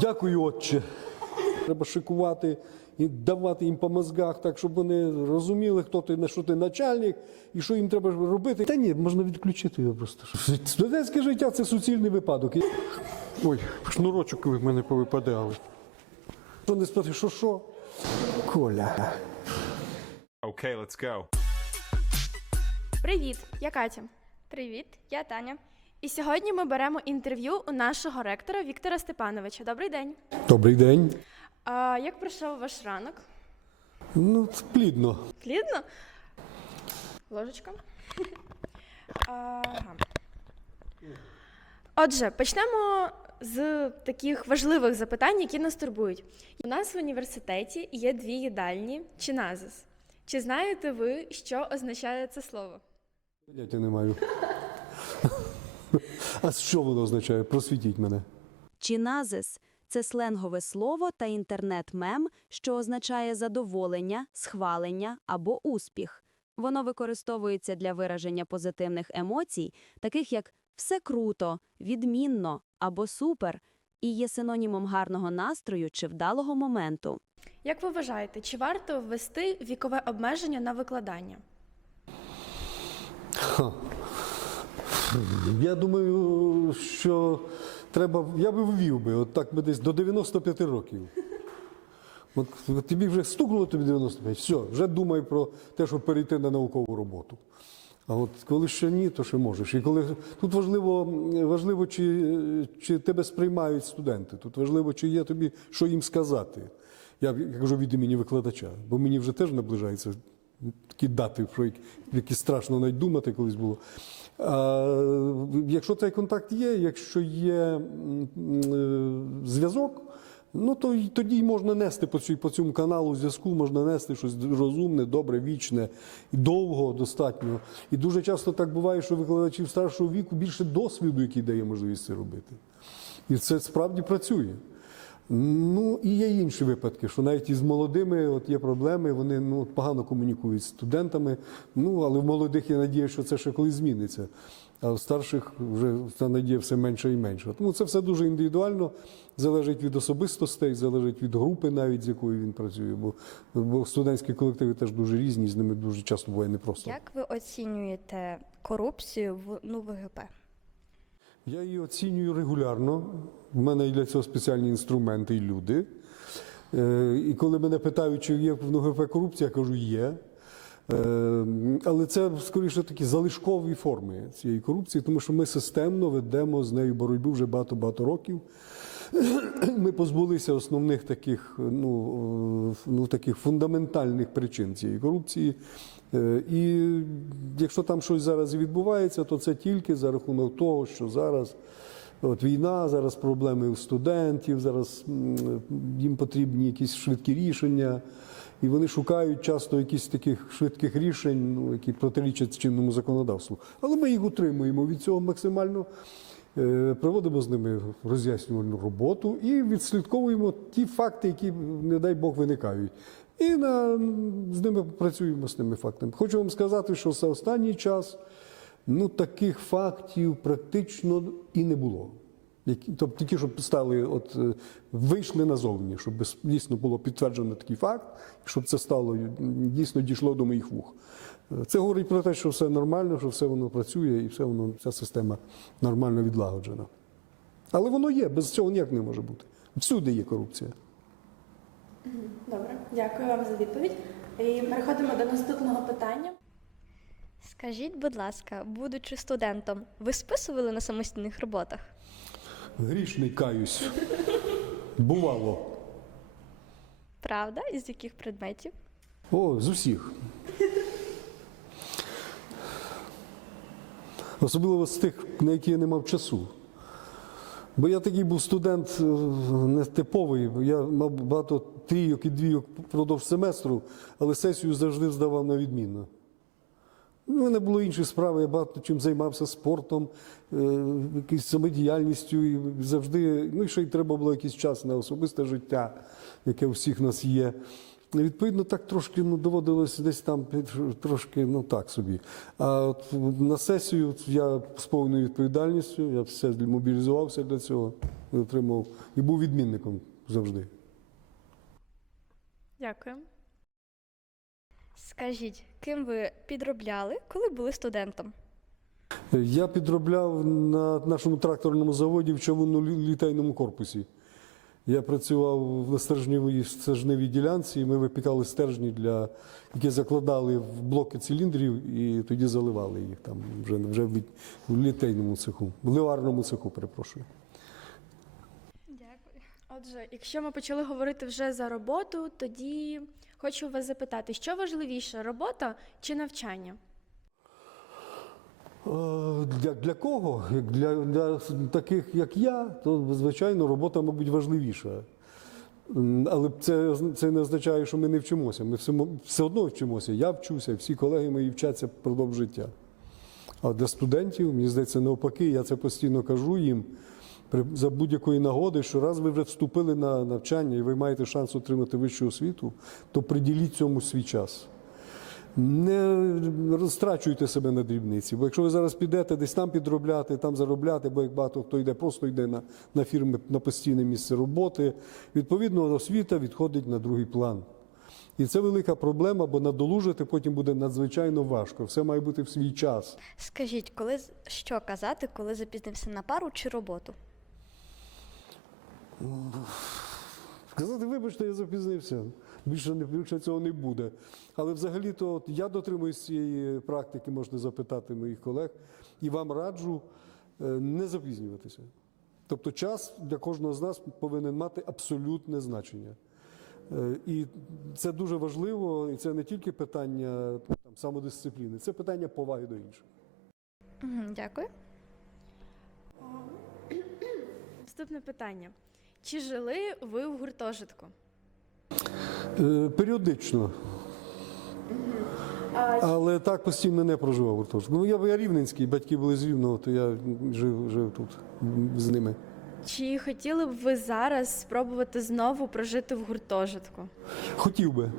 Дякую, отче. Треба шикувати і давати їм по мозгах, так, щоб вони розуміли, хто ти, на що ти начальник і що їм треба робити. Та ні, можна відключити його просто. Студентське життя це суцільний випадок. Ой, шнурочок в мене повипадали. Що не спати, що що? Коля. Okay, let's go. Привіт, я Катя. Привіт, я Таня. І сьогодні ми беремо інтерв'ю у нашого ректора Віктора Степановича. Добрий день. Добрий день. А, як пройшов ваш ранок? Ну, плідно. Плідно? Ложечка. Ага. Отже, почнемо з таких важливих запитань, які нас турбують. У нас в університеті є дві їдальні чи назис. Чи знаєте ви, що означає це слово? Поняття не маю. А що воно означає? Просвітіть мене. Чіназис – це сленгове слово та інтернет-мем, що означає задоволення, схвалення або успіх. Воно використовується для вираження позитивних емоцій, таких як «все круто», «відмінно» або «супер», і є синонімом гарного настрою чи вдалого моменту. Як ви вважаєте, чи варто ввести вікове обмеження на викладання? Я думаю, що треба. Я би ввів би, от так би десь до 95 років. От, от тобі вже стукнуло тобі 95, все, вже думай про те, щоб перейти на наукову роботу. А от коли ще ні, то ще можеш. І коли тут важливо, важливо чи, чи тебе сприймають студенти. Тут важливо, чи є тобі що їм сказати. Я кажу від імені викладача, бо мені вже теж наближаються такі дати, про які, страшно навіть думати колись було. А, якщо цей контакт є, якщо є е, зв'язок, ну то тоді можна нести по, цій, по цьому каналу зв'язку, можна нести щось розумне, добре, вічне, довго достатньо. І дуже часто так буває, що викладачів старшого віку більше досвіду, який дає можливість це робити. І це справді працює. Ну і є інші випадки, що навіть із молодими от є проблеми, вони ну, погано комунікують з студентами. Ну але в молодих є надія, що це ще колись зміниться. А в старших вже ця надія все менше і менше. Тому це все дуже індивідуально, залежить від особистостей, залежить від групи, навіть з якою він працює. Бо, бо студентські колективи теж дуже різні, з ними дуже часто буває непросто. Як ви оцінюєте корупцію в ну, ВГП? Я її оцінюю регулярно. У мене для цього спеціальні інструменти і люди. Е, І коли мене питають, чи є в НУГП корупція, я кажу, є. Е, Але це скоріше такі залишкові форми цієї корупції, тому що ми системно ведемо з нею боротьбу вже багато-багато років. Ми позбулися основних таких, ну, е, ну, таких фундаментальних причин цієї корупції. Е, І якщо там щось зараз відбувається, то це тільки за рахунок того, що зараз от війна, зараз проблеми у студентів, зараз їм потрібні якісь швидкі рішення. І вони шукають часто якісь таких швидких рішень, ну, які протирічать чинному законодавству. Але ми їх утримуємо від цього максимально. Е, Проводимо з ними роз'яснювальну роботу і відслідковуємо ті факти, які, не дай Бог, виникають. І на, з ними працюємо з тими фактами. Хочу вам сказати, що за останній час ну, таких фактів практично і не було. Тобто тільки щоб стали, от е, вийшли назовні, щоб дійсно було підтверджено такий факт, щоб це стало дійсно дійшло до моїх вух. Це говорить про те, що все нормально, що все воно працює і все воно, ця система нормально відлагоджена. Але воно є, без цього ніяк не може бути. Всюди є корупція. Добре, дякую вам за відповідь. І переходимо до наступного питання. Скажіть, будь ласка, будучи студентом, ви списували на самостійних роботах? Грішний каюсь. Бувало. Правда? Із яких предметів? О, з усіх. Особливо з тих, на які я не мав часу. Бо я такий був студент е, нетиповий. Я мав багато трійок і двійок впродовж семестру, але сесію завжди здавав на відмінно. У мене було інші справи, я багато чим займався спортом, е, якоюсь самодіяльністю. І завжди, ну і ще й треба було якийсь час на особисте життя, яке у всіх нас є. Відповідно, так трошки ну, доводилось десь там трошки ну так собі. А от на сесію я з повною відповідальністю, я все мобілізувався для цього. отримав і був відмінником завжди. Дякую. Скажіть, ким ви підробляли, коли були студентом? Я підробляв на нашому тракторному заводі в човунно-літейному корпусі. Я працював на стержневій стержневій ділянці, і ми випікали стержні, для, які закладали в блоки циліндрів і тоді заливали їх там вже, вже в, літейному цеху, в ливарному цеху, перепрошую. Дякую. Отже, якщо ми почали говорити вже за роботу, тоді хочу вас запитати, що важливіше робота чи навчання? Е, Для, для кого? Для, для таких, як я, то звичайно робота, мабуть, важливіша. Але це, це не означає, що ми не вчимося. Ми все, все одно вчимося. Я вчуся, всі колеги мої вчаться впродовж життя. А для студентів, мені здається, навпаки, я це постійно кажу їм за будь-якої нагоди, що раз ви вже вступили на навчання і ви маєте шанс отримати вищу освіту, то приділіть цьому свій час. Не розтрачуйте себе на дрібниці, бо якщо ви зараз підете десь там підробляти, там заробляти, бо як багато хто йде, просто йде на, на фірми на постійне місце роботи, відповідно освіта відходить на другий план. І це велика проблема, бо надолужити потім буде надзвичайно важко. Все має бути в свій час. Скажіть, коли що казати, коли запізнився на пару чи роботу? Сказати, вибачте, я запізнився. Більше не більше цього не буде. Але взагалі-то от я дотримуюсь цієї практики, можете запитати моїх колег, і вам раджу е, не запізнюватися. Тобто час для кожного з нас повинен мати абсолютне значення. Е, І це дуже важливо, і це не тільки питання там, самодисципліни, це питання поваги до інших. Дякую. Наступне питання. Чи жили ви в гуртожитку? Е, Періодично. Але так постійно не проживав гуртожитку. Ну, я, я рівненський, батьки були з Рівного, то я жив, жив тут з ними. Чи хотіли б ви зараз спробувати знову прожити в гуртожитку? Хотів би.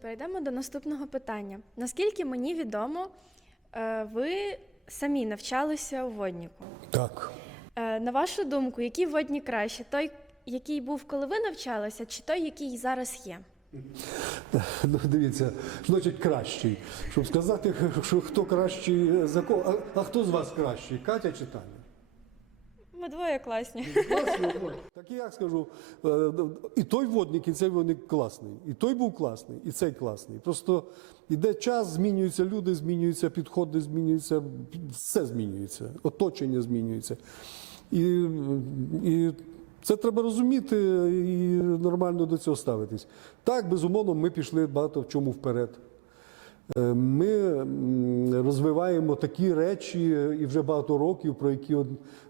Перейдемо до наступного питання. Наскільки мені відомо, е, ви самі навчалися у водніку. Так. Е, На вашу думку, які водні краще? Той, який був, коли ви навчалися, чи той, який зараз є? Ну, дивіться, значить кращий. Щоб сказати, що хто кращий за кого. А, а хто з вас кращий? Катя чи Таня? Ми двоє класні. Класно, ой. Так і я скажу. е, І той водник, і цей водник класний. І той був класний, і цей класний. Просто йде час, змінюються люди, змінюються підходи, змінюються, все змінюється, оточення змінюється. І, і це треба розуміти і нормально до цього ставитись. Так, безумовно, ми пішли багато в чому вперед. Е, Ми розвиваємо такі речі і вже багато років, про які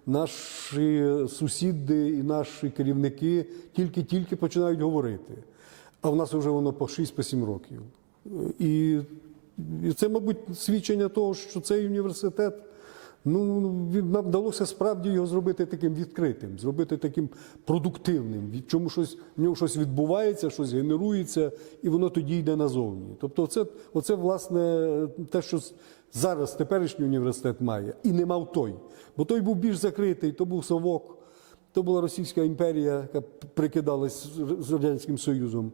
наші сусіди і наші керівники тільки-тільки починають говорити. А в нас вже воно по 6-7 років. Е, І, і це, мабуть, свідчення того, що цей університет. Ну, нам вдалося справді його зробити таким відкритим, зробити таким продуктивним. В чому щось в ньому щось відбувається, щось генерується, і воно тоді йде назовні. Тобто, це, оце власне те, що зараз теперішній університет має, і не мав той. Бо той був більш закритий, то був совок, то була Російська імперія, яка прикидалась з Радянським Союзом.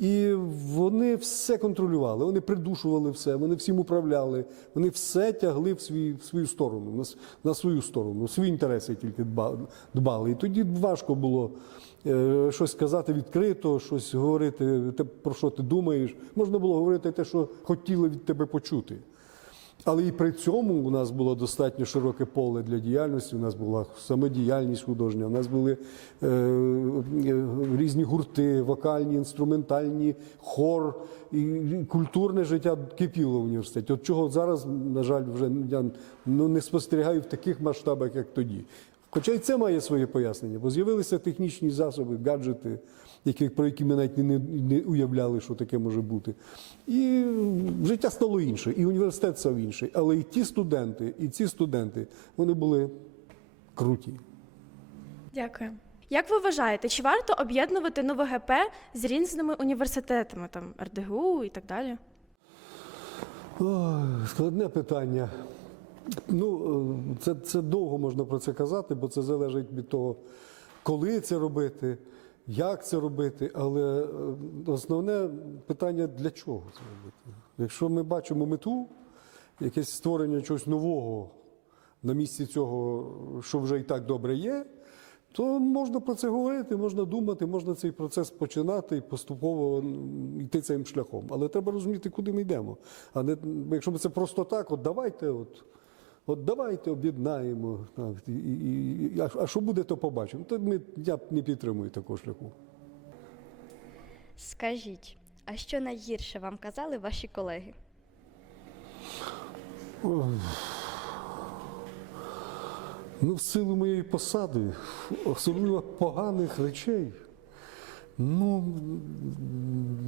І вони все контролювали, вони придушували все, вони всім управляли, вони все тягли в, свій, в свою сторону, на, на свою сторону, свої інтереси тільки дба- дбали. І тоді важко було е, щось сказати відкрито, щось говорити, те, про що ти думаєш. Можна було говорити те, що хотіли від тебе почути. Але і при цьому у нас було достатньо широке поле для діяльності. У нас була самодіяльність художня, у нас були е, е, різні гурти, вокальні, інструментальні, хор, і, культурне життя кипіло в університеті. От чого зараз, на жаль, вже я ну, не спостерігаю в таких масштабах, як тоді. Хоча і це має своє пояснення, бо з'явилися технічні засоби, гаджети, які, про які ми навіть не, не уявляли, що таке може бути. І життя стало інше, і університет став інший. Але і ті студенти, і ці студенти, вони були круті. Дякую. Як ви вважаєте, чи варто об'єднувати нове ГП з різними університетами, там РДГУ і так далі? Ой, складне питання. Ну, е, це, це довго можна про це казати, бо це залежить від того, коли це робити, як це робити, але е, основне питання для чого це робити. Якщо ми бачимо мету, якесь створення чогось нового на місці цього, що вже і так добре є, то можна про це говорити, можна думати, можна цей процес починати і поступово йти цим шляхом. Але треба розуміти, куди ми йдемо. А не якщо ми це просто так, от давайте, от, от давайте об'єднаємо. І, і, і, а, а що буде, то побачимо. То ми, я не підтримую такого шляху. Скажіть, а що найгірше вам казали ваші колеги? Ну, в силу моєї посади, особливо поганих речей, ну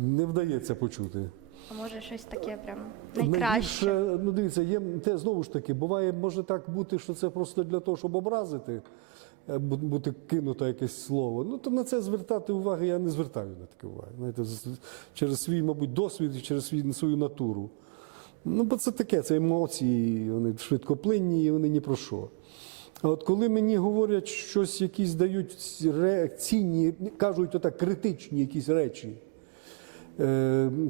не вдається почути. А може щось таке прям найкраще? Найгірше, ну дивіться, є те знову ж таки, буває, може так бути, що це просто для того, щоб образити, е, бу- бути кинуто якесь слово. Ну то на це звертати увагу я не звертаю на таке уваги. Знаєте, з- через свій, мабуть, досвід і через свій, свою натуру. Ну, бо це таке, це емоції, вони швидкоплинні, і вони ні про що. А от коли мені говорять щось, якісь дають ре- цінні, кажуть отак, критичні якісь речі, е,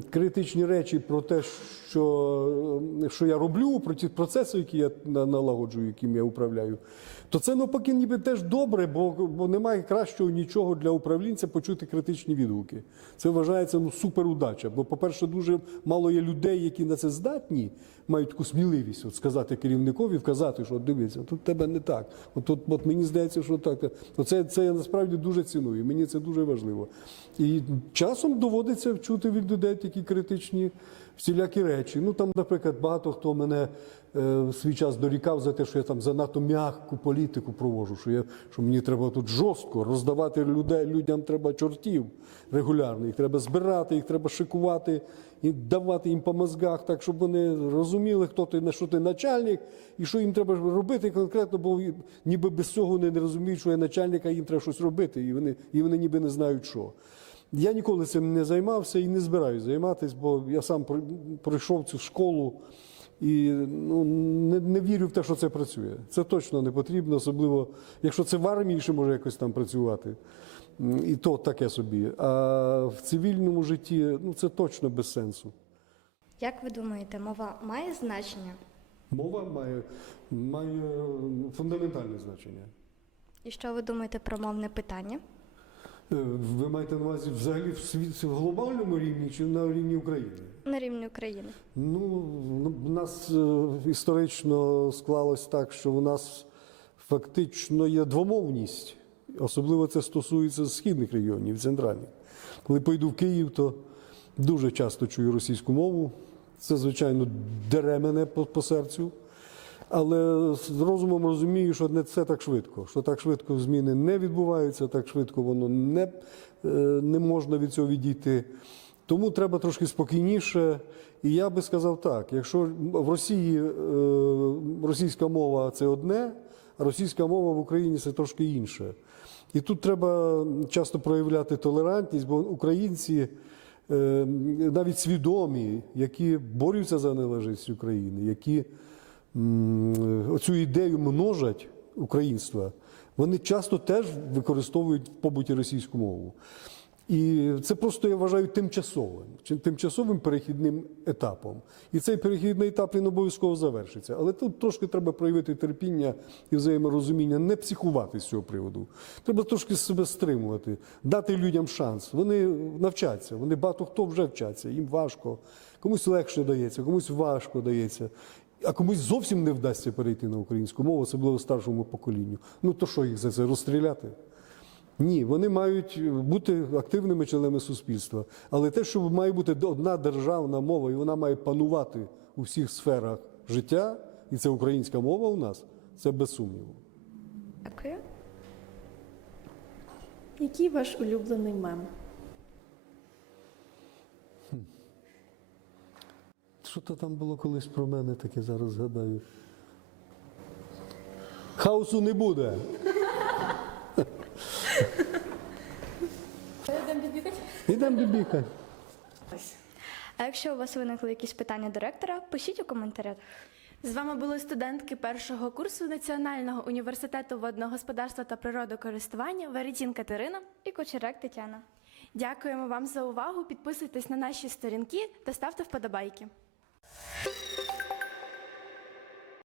критичні речі про те, що, що я роблю, про ті процеси, які я налагоджую, яким я управляю, то це навпаки ніби теж добре, бо, бо немає кращого нічого для управлінця почути критичні відгуки. Це вважається ну, суперудача. Бо, по-перше, дуже мало є людей, які на це здатні, мають таку сміливість от, сказати керівникові, вказати, що дивіться, тут тебе не так. От, от, от мені здається, що так. Оце це я насправді дуже ціную. Мені це дуже важливо. І часом доводиться чути від людей такі критичні всілякі речі. Ну там, наприклад, багато хто мене е, в свій час дорікав за те, що я там занадто м'яку політику провожу, що я що мені треба тут жорстко роздавати людей, людям треба чортів регулярно. Їх треба збирати, їх треба шикувати і давати їм по мозгах, так щоб вони розуміли, хто ти на що ти начальник, і що їм треба робити конкретно, бо ніби без цього вони не розуміють, що я начальник, а їм треба щось робити, і вони, і вони ніби не знають що. Я ніколи цим не займався і не збираюся займатися, бо я сам пройшов цю школу і ну, не, не вірю в те, що це працює. Це точно не потрібно, особливо якщо це в армії ще може якось там працювати. І то таке собі. А в цивільному житті ну, це точно без сенсу. Як ви думаєте, мова має значення? Мова має, має фундаментальне значення. І що ви думаєте про мовне питання? Е, Ви маєте на увазі взагалі в світ в глобальному рівні чи на рівні України? На рівні України. Ну, у нас е, історично склалось так, що у нас фактично є двомовність. Особливо це стосується східних регіонів, центральних. Коли поїду в Київ, то дуже часто чую російську мову. Це, звичайно, дере мене по, по серцю. Але з розумом розумію, що не все так швидко, що так швидко зміни не відбуваються, так швидко воно не, е, не можна від цього відійти. Тому треба трошки спокійніше. І я би сказав так: якщо в Росії е, російська мова це одне, а російська мова в Україні це трошки інше. І тут треба часто проявляти толерантність, бо українці е, навіть свідомі, які борються за незалежність України, які оцю ідею множать українства, вони часто теж використовують в побуті російську мову. І це просто я вважаю тимчасовим, тимчасовим перехідним етапом. І цей перехідний етап він обов'язково завершиться. Але тут трошки треба проявити терпіння і взаєморозуміння, не психувати з цього приводу. Треба трошки себе стримувати, дати людям шанс. Вони навчаться, вони багато хто вже вчаться, їм важко, комусь легше дається, комусь важко дається. А комусь зовсім не вдасться перейти на українську мову, особливо старшому поколінню. Ну то що їх за це розстріляти? Ні, вони мають бути активними членами суспільства. Але те, що має бути одна державна мова, і вона має панувати у всіх сферах життя, і це українська мова у нас, це без сумніву. Дякую. Який ваш улюблений мем? Що то там було колись про мене, таке зараз згадаю. Хаосу не буде. Ідемо бібікати. А якщо у вас виникли якісь питання до ректора, пишіть у коментарях. З вами були студентки першого курсу Національного університету водного господарства та природокористування Веретін Катерина. І Кочерек Тетяна. Дякуємо вам за увагу. Підписуйтесь на наші сторінки та ставте вподобайки.